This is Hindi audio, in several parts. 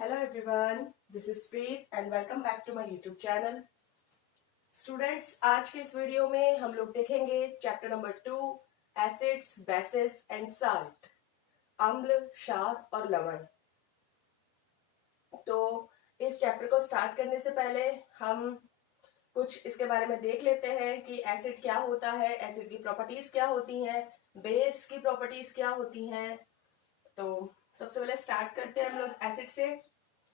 Hello everyone, this is Preet and welcome back to my YouTube channel. Students, आज के इस वीडियो में हम लोग देखेंगे chapter number 2 acids, basis and salt, अम्ल, क्षार और लवण। तो इस चैप्टर को स्टार्ट करने से पहले हम कुछ इसके बारे में देख लेते हैं कि एसिड क्या होता है, एसिड की प्रॉपर्टीज क्या होती हैं, बेस की प्रॉपर्टीज क्या होती हैं। तो सबसे पहले स्टार्ट करते हैं हम लोग एसिड से।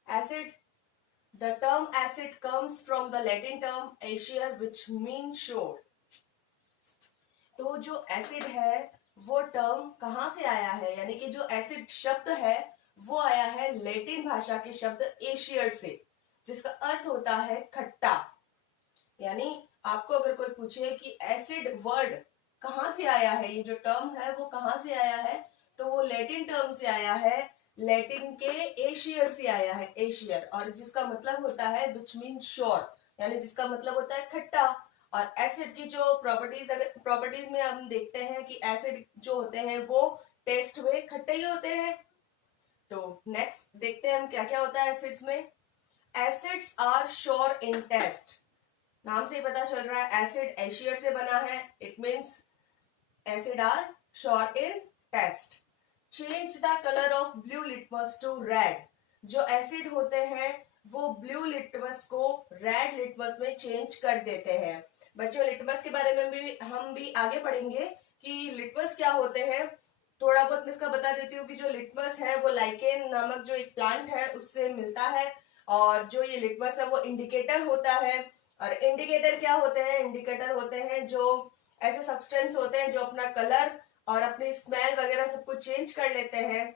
Acid. The term acid comes from the Latin term acer, which means shore. तो जो एसिड है वो टर्म कहाँ से आया है, यानी कि जो एसिड शब्द है वो आया है लैटिन भाषा के शब्द एशियर से, जिसका अर्थ होता है खट्टा। यानी आपको अगर कोई पूछे कि एसिड वर्ड कहाँ से आया है, ये जो टर्म है वो कहाँ से आया है, तो वो लैटिन टर्म से आया है, लैटिन के एशियर से आया है, एशियर, और जिसका मतलब होता है विच मीन श्योर, यानी जिसका मतलब होता है खट्टा। और एसिड की जो प्रॉपर्टीज, अगर प्रॉपर्टीज में हम देखते हैं कि एसिड जो होते हैं वो टेस्ट में खट्टे ही होते हैं। तो नेक्स्ट देखते हैं हम क्या क्या होता है एसिड्स में। Acids are sour in taste, नाम से ही पता चल रहा है एसिड एशियर से बना है, it means acid are sour in taste. Change the colour of blue litmus to red, जो एसिड होते हैं वो ब्लू लिटमस को रेड लिटमस में चेंज कर देते हैं। बच्चों, लिटमस के बारे में भी हम भी आगे पढ़ेंगे कि लिटमस क्या होते हैं। थोड़ा बहुत मैं इसका बता देती हूँ कि जो लिटमस है वो लाइकेन नामक जो एक प्लांट है उससे मिलता है, और जो ये लिटमस है वो इंडिकेटर होता है। और इंडिकेटर क्या होते हैं? इंडिकेटर होते हैं जो ऐसे सब्सटेंस होते हैं जो अपना कलर और अपनी स्मेल वगैरह सब कुछ चेंज कर लेते हैं,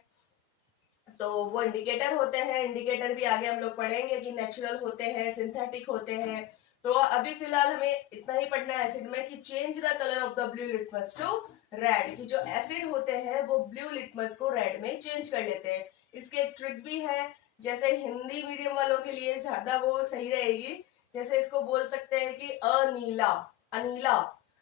तो वो इंडिकेटर होते हैं। इंडिकेटर भी आगे हम लोग पढ़ेंगे कि नेचुरल होते हैं, सिंथेटिक होते हैं। तो अभी फिलहाल हमें इतना ही पढ़ना है एसिड में कि change the colour of the blue litmus to red, कि जो एसिड होते हैं वो ब्लू लिटमस को रेड में चेंज कर लेते हैं। इसके एक ट्रिक भी है, जैसे हिंदी मीडियम वालों के लिए ज्यादा वो सही रहेगी। जैसे इसको बोल सकते हैं कि अनीला, अनीला,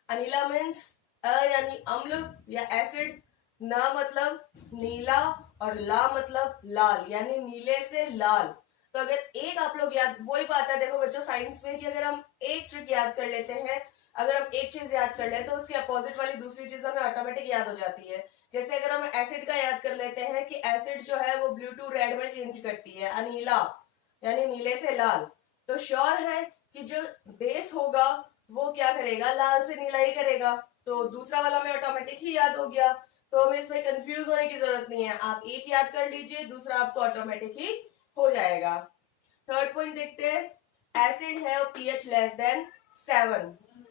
अनीला मीन्स अ यानी अम्ल या एसिड, न मतलब नीला और ला मतलब लाल, यानी नीले से लाल। तो अगर एक आप लोग याद, वही बात है देखो बच्चों साइंस में कि अगर हम एक ट्रिक याद कर लेते हैं, अगर हम एक चीज याद कर लें तो उसकी अपोजिट वाली दूसरी चीज हमें ऑटोमेटिक याद हो जाती है। जैसे अगर हम एसिड का याद कर लेते हैं कि एसिड जो है वो ब्लू टू रेड में चेंज करती है, अनीला यानी नीले से लाल, तो श्योर है कि जो बेस होगा वो क्या करेगा, लाल से नीला ही करेगा। तो दूसरा वाला में ऑटोमेटिक ही याद हो गया, तो हमें इसमें कंफ्यूज होने की जरूरत नहीं है। आप एक याद कर लीजिए, दूसरा आपको ऑटोमेटिक ही हो जाएगा। थर्ड पॉइंट देखते हैं, एसिड है पीएच लेस देन 7।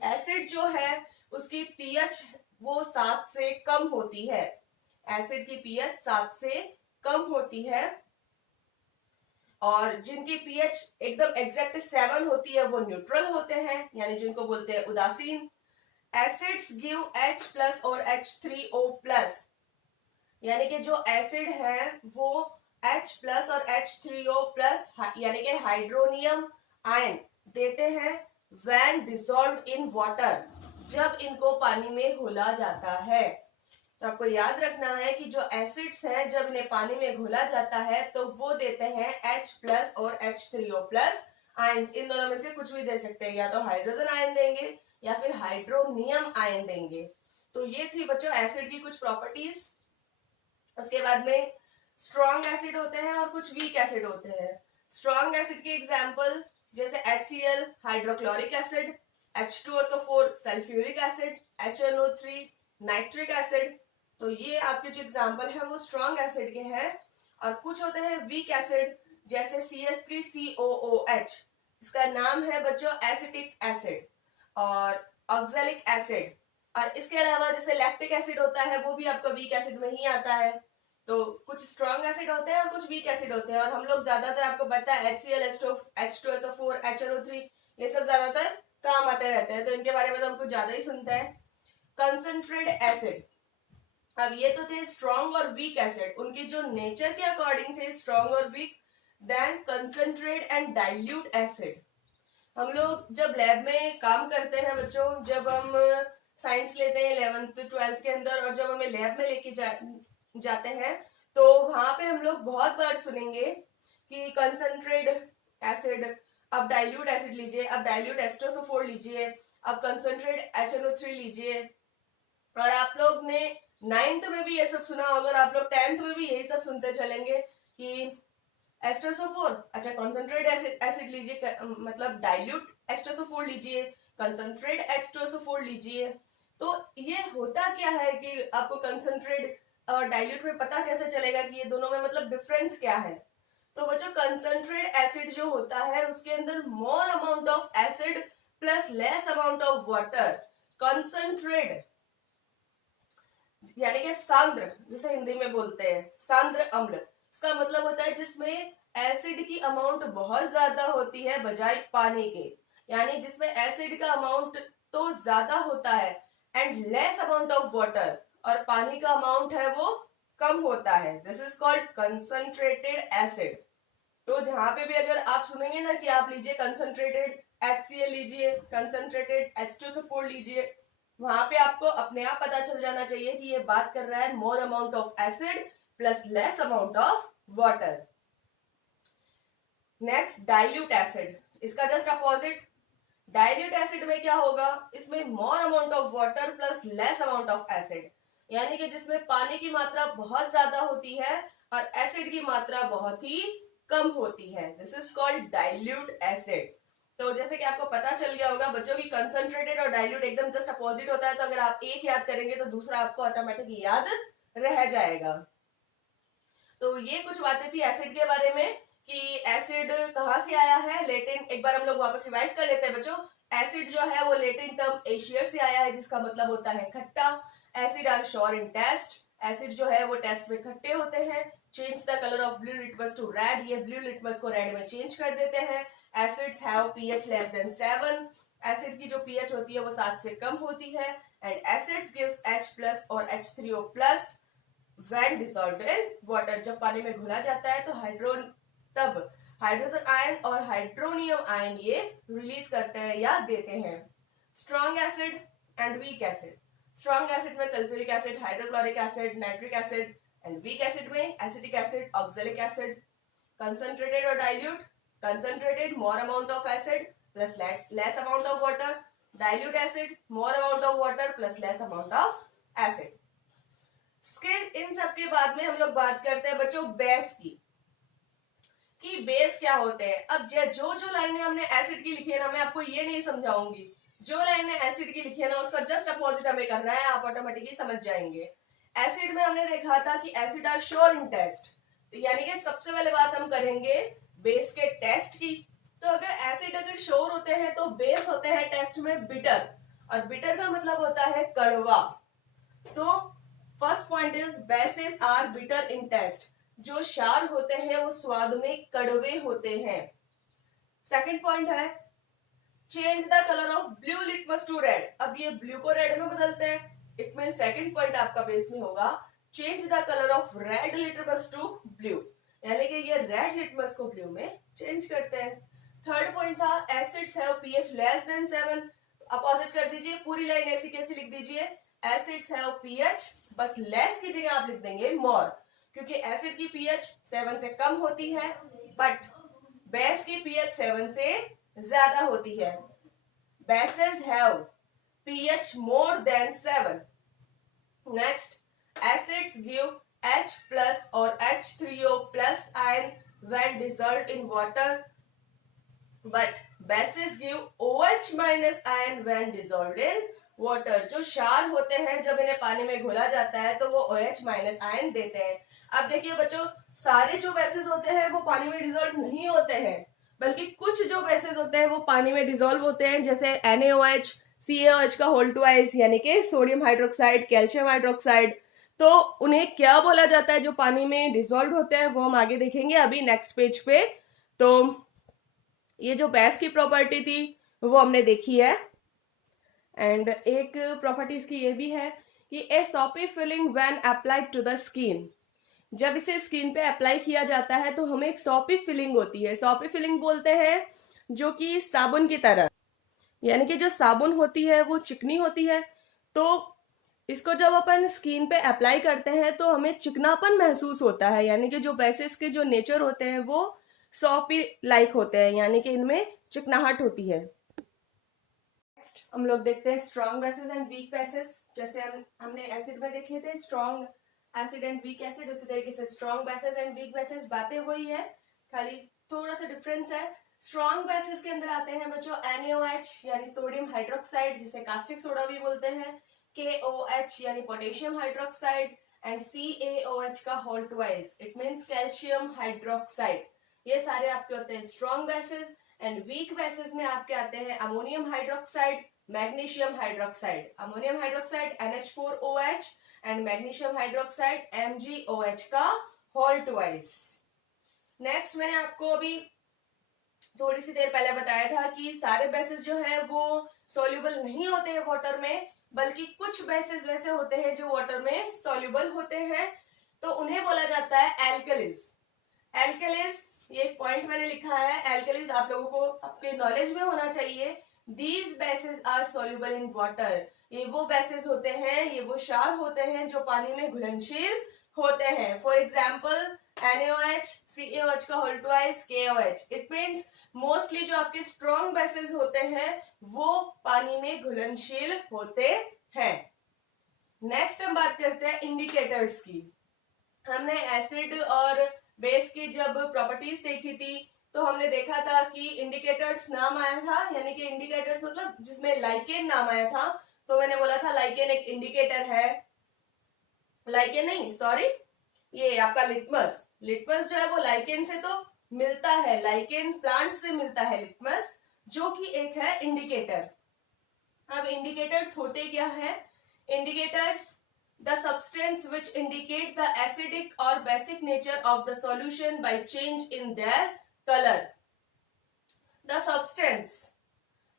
एसिड जो है उसकी पीएच वो 7 से कम होती है, एसिड की पीएच 7 से कम होती है। और जिनकी पीएच एकदम एग्जैक्ट 7 होती है वो न्यूट्रल होते हैं, यानी जिनको बोलते हैं उदासीन। एसिड्स गिव H प्लस और H3O प्लस, यानी कि जो एसिड है वो H प्लस और H3O प्लस यानी कि हाइड्रोनियम आयन देते हैं व्हेन डिसॉल्व्ड इन वाटर, जब इनको पानी में घोला जाता है। तो आपको याद रखना है कि जो एसिड्स हैं जब इन्हें पानी में घोला जाता है तो वो देते हैं H प्लस और H3O प्लस आयन्स। इन दोनों में से कुछ भी दे सकते हैं, या तो हाइड्रोजन आयन देंगे या फिर हाइड्रोनियम आयन देंगे। तो ये थी बच्चों एसिड की कुछ प्रॉपर्टीज। उसके बाद में स्ट्रॉन्ग एसिड होते हैं और कुछ वीक एसिड होते हैं। स्ट्रॉन्ग एसिड के एग्जांपल जैसे HCl hydrochloric acid, H2SO4 sulphuric acid, HNO3 nitric acid. तो ये आपके जो एग्जांपल है वो स्ट्रॉन्ग एसिड के हैं। और कुछ होते हैं वीक एसिड, जैसे CH3COOH, इसका नाम है बच्चों एसिटिक एसिड, और ऑक्सैलिक एसिड। और इसके अलावा जैसे लैक्टिक एसिड होता है वो भी आपका वीक एसिड में ही आता है। तो कुछ स्ट्रॉन्ग एसिड होते हैं और कुछ वीक एसिड होते हैं, और हम लोग ज्यादातर आपको पता है HCl, H2SO4, HNO3 ये सब ज्यादातर काम आते रहते हैं, तो इनके बारे में तो हम कुछ ज्यादा ही सुनते हैं। कंसंट्रेट एसिड, अब ये तो थे स्ट्रॉन्ग और वीक एसिड, उनकी जो नेचर के अकॉर्डिंग थे स्ट्रॉन्ग और weak. Then concentrate and dilute acid, हम लोग जब लैब में काम करते हैं बच्चों, जब हम साइंस लेते हैं 11th 12th के अंदर, और जब हमें लैब में लेके जाते हैं तो वहां पे हम लोग बहुत बार सुनेंगे कि कंसंट्रेट एसिड, अब डाइल्यूट एसिड लीजिए, अब डाइल्यूट एस्ट्रोसोफोर लीजिए, अब कंसंट्रेट HNO3 लीजिए। और आप लोग ने 9th में भी ये सब सुना होगा और आप लोग 10th में भी यही सब सुनते चलेंगे कि एस्ट्रोसोफोर, अच्छा कंसंट्रेट एसिड लीजिए, मतलब डाइल्यूट एस्ट्रोसोफोर लीजिए, कंसंट्रेट एस्ट्रोसोफोर लीजिए। तो ये होता क्या है कि आपको कंसंट्रेट और डाइल्यूट में पता कैसे चलेगा कि ये दोनों में मतलब डिफरेंस क्या है? तो बच्चों कंसंट्रेट एसिड जो होता है उसके अंदर मोर amount of acid plus less amount of water. Concentrate यानी कि सांद्र, जिसे हिंदी में बोलते हैं सांद्र अम्ल, इसका मतलब होता है जिसमें एसिड की अमाउंट बहुत ज्यादा होती है बजाय पानी के, यानी जिसमें एसिड का अमाउंट तो ज्यादा होता है and less amount of water, और पानी का अमाउंट है वो कम होता है। This is called concentrated acid. तो जहां पे भी अगर आप सुनेंगे ना कि आप लीजिए कंसंट्रेटेड HCl लीजिए, कंसंट्रेटेड H2SO4 लीजिए, वहां पे आपको अपने आप पता चल जाना चाहिए कि ये बात कर रहा है मोर amount of acid plus less amount of water. Next dilute acid, इसका जस्ट अपोजिट। डाइल्यूट एसिड में क्या होगा, इसमें मोर amount of water plus less amount of acid, यानी कि जिसमें पानी की मात्रा बहुत ज्यादा होती है और एसिड की मात्रा बहुत ही कम होती है। This is called dilute acid. तो जैसे कि आपको पता चल गया होगा बच्चों की कंसंट्रेटेड और डाइल्यूट एकदम जस्ट अपोजिट होता है, तो अगर आप एक याद करेंगे तो दूसरा आपको ऑटोमेटिक याद रह जाएगा। तो ये कुछ बातें थी एसिड के बारे में कि एसिड कहां से आया है। लेटिन, एक बार हम लोग वापस रिवाइज कर लेते हैं बच्चों। एसिड जो है वो लेटिन टर्म एशियर से आया है जिसका मतलब होता है खट्टा। Acid are sour in taste, acid जो है वो टेस्ट में खट्टे होते हैं। Change the colour of blue litmus to red, ये ब्लू लिटमस को रेड में चेंज कर देते हैं। Acids have pH less than 7, acid की जो पीएच होती है वो 7 से कम होती है। एंड एसिड्स गिव्स H+ और H3O+ when dissolved in water, जब पानी में घुला जाता है तो तब हाइड्रोजन आयन और हाइड्रोनियम आयन ये रिलीज करते हैं या देते हैं। Strong acid and weak acid, strong acid में sulphuric acid, hydrochloric acid, nitric acid, and weak acid में acetic acid, oxalic acid. Concentrated और dilute, concentrated more amount of acid plus less amount of water, dilute acid more amount of water plus less amount of acid. इन सब के बाद में हम लोग बात करते हैं बच्चों बेस की, कि बेस क्या होते हैं। अब जो जो लाइनें हमने एसिड की लिखी है ना, मैं आपको ये नहीं समझाऊंगी, जो लाइनें एसिड की लिखी है ना उसका जस्ट अपोजिट हमें करना है, आप ऑटोमेटिकली समझ जाएंगे। एसिड में हमने देखा था कि acid are sour in taste, यानी कि सबसे पहले बात हम करेंगे बेस के टेस्ट की। तो अगर एसिड अगर श्योर होते हैं तो बेस होते हैं टेस्ट में बिटर, और बिटर का मतलब होता है कड़वा। तो first point is bases are bitter in taste, जो क्षार होते हैं वो स्वाद में कड़वे होते हैं। सेकंड पॉइंट है change the colour of blue litmus to red, अब ये ब्लू को रेड में बदलते हैं। इट मीन सेकंड पॉइंट आपका बेस में होगा change the colour of red litmus to blue, यानी कि ये रेड लिटमस को ब्लू में चेंज करते हैं। थर्ड पॉइंट था acids have pH less than 7, opposite कर दीजिए, पूरी लाइन ऐसी कैसी लिख दीजिए, एसिड्स हैव पीएच, बस लेस की जगह आप लिख देंगे मोर, क्योंकि एसिड की पीएच 7 से कम होती है बट बेस की पीएच 7 से ज्यादा होती है। Bases have pH more than 7। Next, acids give H+ और H3O+ ion when dissolved in water, but basis give OH- ion when dissolved in water. जो क्षार होते हैं जब इन्हें पानी में घोला जाता है तो वो OH- आयन देते हैं। अब देखिए बच्चों, सारे जो बेसिस होते हैं वो पानी में डिसॉल्व नहीं होते हैं, बल्कि कुछ जो बेसिस होते हैं वो पानी में डिसॉल्व होते हैं, जैसे NaOH, CaOH का होल टू आइस, यानी कि सोडियम हाइड्रोक्साइड, कैल्शियम हाइड्रोक्साइड। तो उन्हें क्या बोला जाता है जो पानी में डिसॉल्व होते हैं, वो हम आगे देखेंगे अभी नेक्स्ट पेज पे। तो ये जो बेस की प्रॉपर्टी थी वो हमने देखी है। एंड एक प्रॉपर्टी इसकी ये भी है कि a soapy feeling when applied to the skin, जब इसे स्किन पे अप्लाई किया जाता है तो हमें एक सॉपी फिलिंग होती है। सॉपी फिलिंग बोलते हैं जो कि साबुन की तरह, यानी कि जो साबुन होती है वो चिकनी होती है, तो इसको जब अपन स्किन पे अप्लाई करते हैं तो हमें चिकनापन महसूस होता है, यानी कि जो बेसिस के जो नेचर होते हैं वो सॉपी लाइक होते हैं, यानी कि इनमें चिकनाहट होती है। नेक्स्ट हम लोग देखते हैं strong bases and weak bases. जैसे हमने एसिड में देखे थे strong acid and weak acid, उसी तरीके से strong bases and weak bases बातें वही है, खाली थोड़ा सा डिफरेंस है। स्ट्रॉन्ग बेसिस के अंदर आते हैं बच्चों NaOH यानी सोडियम हाइड्रोक्साइड, जिसे कास्टिक सोडा भी बोलते हैं, KOH यानी पोटेशियम हाइड्रोक्साइड एंड CaOH का whole twice, it means calcium hydroxide. ये सारे आपके होते हैं strong bases. And weak bases में आपके आते हैं ammonium hydroxide, magnesium hydroxide, ammonium hydroxide NH4OH and magnesium hydroxide MgOH का होल ट्वाइस। नेक्स्ट मैंने आपको अभी थोड़ी सी देर पहले बताया था कि सारे बेसिस जो है वो सॉल्युबल नहीं होते हैं वाटर में, बल्कि कुछ बेसिस वैसे होते हैं जो वाटर में सॉल्युबल होते हैं, तो उन्हें बोला जाता है एल्कलीज। एल्कलीज, ये एक पॉइंट मैंने लिखा है, एल्कलीज आप लोगों को आपके नॉलेज में होना चाहिए। These bases are soluble in water, ये वो बेसिस होते हैं, ये वो क्षार होते हैं जो पानी में घुलनशील होते हैं। फॉर एग्जाम्पल NaOH, CaOH का whole twice, KOH। It means mostly जो आपके स्ट्रॉन्ग बेसिस होते हैं वो पानी में घुलनशील होते हैं। नेक्स्ट हम बात करते हैं इंडिकेटर्स की। हमने एसिड और बेस की जब प्रॉपर्टीज देखी थी तो हमने देखा था कि इंडिकेटर्स नाम आया था, यानी कि इंडिकेटर्स मतलब जिसमें लाइकेन नाम आया था, तो मैंने बोला था लाइकेन एक इंडिकेटर है। लाइकेन नहीं, सॉरी, ये आपका लिटमस। लिटमस जो है वो लाइकेन से तो मिलता है, लाइकेन प्लांट से मिलता है लिटमस, जो कि एक है इंडिकेटर। अब इंडिकेटर्स होते क्या है? Indicators the substance which indicate the acidic or basic nature of the solution by change in their color. The substance,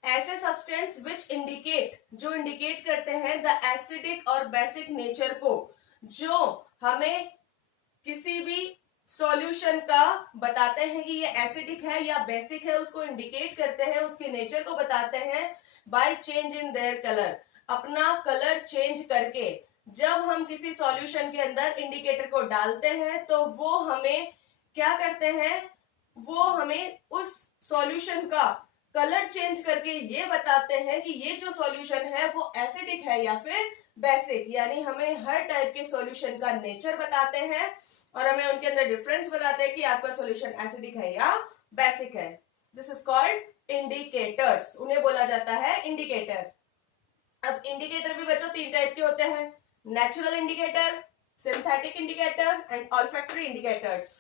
ऐसे substance which indicate, जो indicate करते हैं the acidic और basic nature को, जो हमें किसी भी सॉल्यूशन का बताते हैं कि ये एसिडिक है या बेसिक है, उसको इंडिकेट करते हैं, उसके नेचर को बताते हैं by change in their colour, अपना कलर चेंज करके। जब हम किसी सॉल्यूशन के अंदर इंडिकेटर को डालते हैं तो वो हमें क्या करते हैं, वो हमें उस सॉल्यूशन का कलर चेंज करके ये बताते हैं कि ये जो सॉल्यूशन है वो एसिडिक है या फिर बेसिक, यानी हमें हर टाइप के सॉल्यूशन का नेचर बताते हैं और हमें उनके अंदर डिफरेंस बताते हैं कि आपका सॉल्यूशन एसिडिक है या बेसिक है। दिस इज कॉल्ड इंडिकेटर्स, उन्हें बोला जाता है इंडिकेटर। अब इंडिकेटर भी बच्चों तीन टाइप के होते हैं, natural indicator, synthetic indicator and olfactory indicators.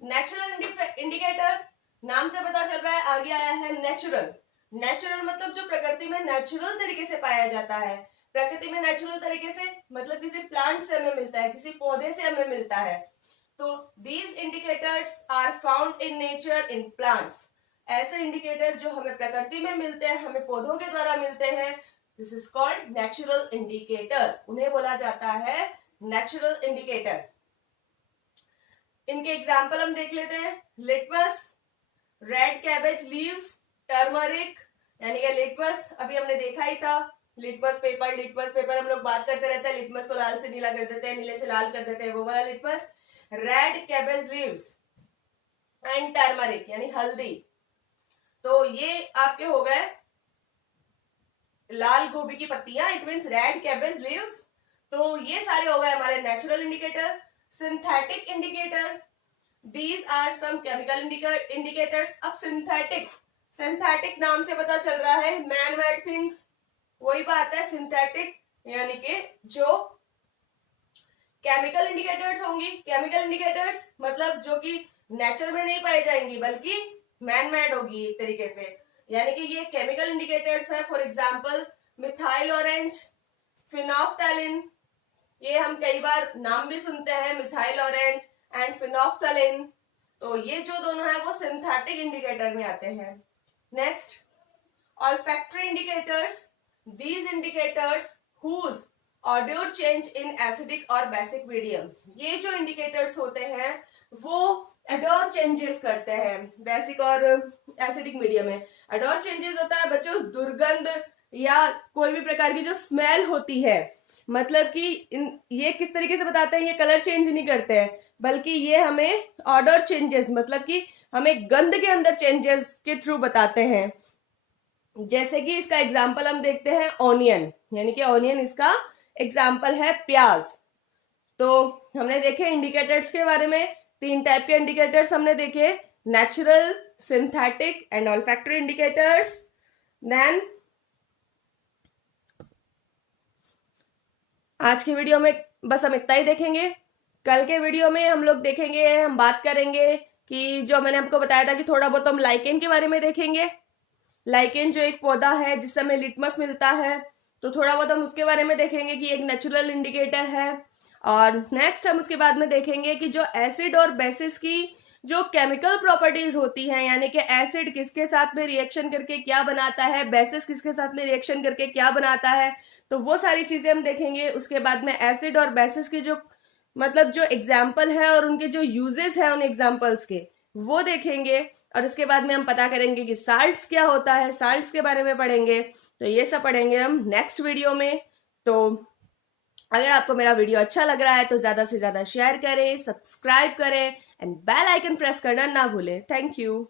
Natural indicator नाम से पता चल रहा है, आगे आया है नेचुरल। नेचुरल मतलब जो प्रकृति में नेचुरल तरीके से पाया जाता है। प्रकृति में नेचुरल तरीके से मतलब किसी प्लांट से हमें मिलता है, किसी पौधे से हमें मिलता है। तो these indicators are found in nature in plants. ऐसे इंडिकेटर जो हमें प्रकृति में मिलते हैं, हमें पौधों के द्वारा मिलते हैं, this is called natural indicator, उन्हें बोला जाता है नेचुरल इंडिकेटर। इनके एग्जाम्पल हम देख लेते हैं। Litmus, red cabbage leaves, turmeric, यानी कि लिटमस अभी हमने देखा ही था, लिटमस पेपर हम लोग बात करते रहते हैं, लिटमस को लाल से नीला कर देते हैं, नीले से लाल कर देते हैं, वो वाला litmus. Red cabbage leaves and turmeric यानी हल्दी, तो ये आपके हो गए लाल गोभी की पत्तियां, it means red cabbage leaves. तो ये सारे हो गए हमारे natural indicator. Synthetic indicator, these are some chemical indicators. अब सिंथेटिक नाम से पता चल रहा है मैन मेड थिंग्स, वही बात है सिंथेटिक, यानी कि जो केमिकल इंडिकेटर्स होंगी। केमिकल इंडिकेटर्स मतलब जो कि नेचर में नहीं पाई जाएंगी बल्कि मैन मेड होगी एक तरीके से, यानी कि ये केमिकल इंडिकेटर्स है। For example methyl orange, phenolphthalein, ये हम कई बार नाम भी सुनते हैं, मिथाइल ऑरेंज एंड फिनोफ्थैलिन। तो ये जो दोनों है वो सिंथेटिक इंडिकेटर में आते हैं। Next olfactory indicators, these indicators whose odour change in acidic और बेसिक मीडियम। ये जो इंडिकेटर्स होते हैं वो एडोर चेंजेस करते हैं बेसिक और एसिडिक मीडियम में। एडोर चेंजेस होता है बच्चों दुर्गंध या कोई भी प्रकार की जो स्मेल होती है, मतलब कि ये किस तरीके से बताते हैं, ये कलर चेंज नहीं करते हैं बल्कि ये हमें ऑडर चेंजेस मतलब कि हमें गंध के अंदर चेंजेस के थ्रू बताते हैं। जैसे कि इसका एग्जाम्पल हम देखते हैं ऑनियन, यानी कि ऑनियन इसका एग्जाम्पल है, प्याज। तो हमने देखे इंडिकेटर्स के बारे में, 3 टाइप के इंडिकेटर्स हमने देखे, natural, synthetic and olfactory indicators. Then आज की वीडियो में बस हम इतना ही देखेंगे। कल के वीडियो में हम लोग देखेंगे, हम बात करेंगे कि जो मैंने आपको बताया था कि थोड़ा बहुत हम लाइकेन के बारे में देखेंगे। लाइकेन जो एक पौधा है जिससे हमें लिटमस मिलता है, तो थोड़ा बहुत हम उसके बारे में देखेंगे कि एक नेचुरल इंडिकेटर है। और नेक्स्ट हम उसके बाद में देखेंगे कि जो एसिड और बेसिस की जो केमिकल प्रॉपर्टीज होती हैं, यानी कि एसिड किसके साथ में रिएक्शन करके क्या बनाता है, बेसिस किसके साथ में रिएक्शन करके क्या बनाता है, तो वो सारी चीजें हम देखेंगे। उसके बाद में एसिड और बेसिस की जो मतलब जो एग्जाम्पल है और उनके जो यूजेस है उन एग्जाम्पल्स के, वो देखेंगे। और उसके बाद में हम पता करेंगे कि साल्ट्स क्या होता है, साल्ट्स के बारे में पढ़ेंगे। तो ये सब पढ़ेंगे हम नेक्स्ट वीडियो में। तो अगर आपको मेरा वीडियो अच्छा लग रहा है तो ज्यादा से ज्यादा शेयर करें, सब्सक्राइब करें एंड बेल आइकन प्रेस करना ना भूलें। Thank you.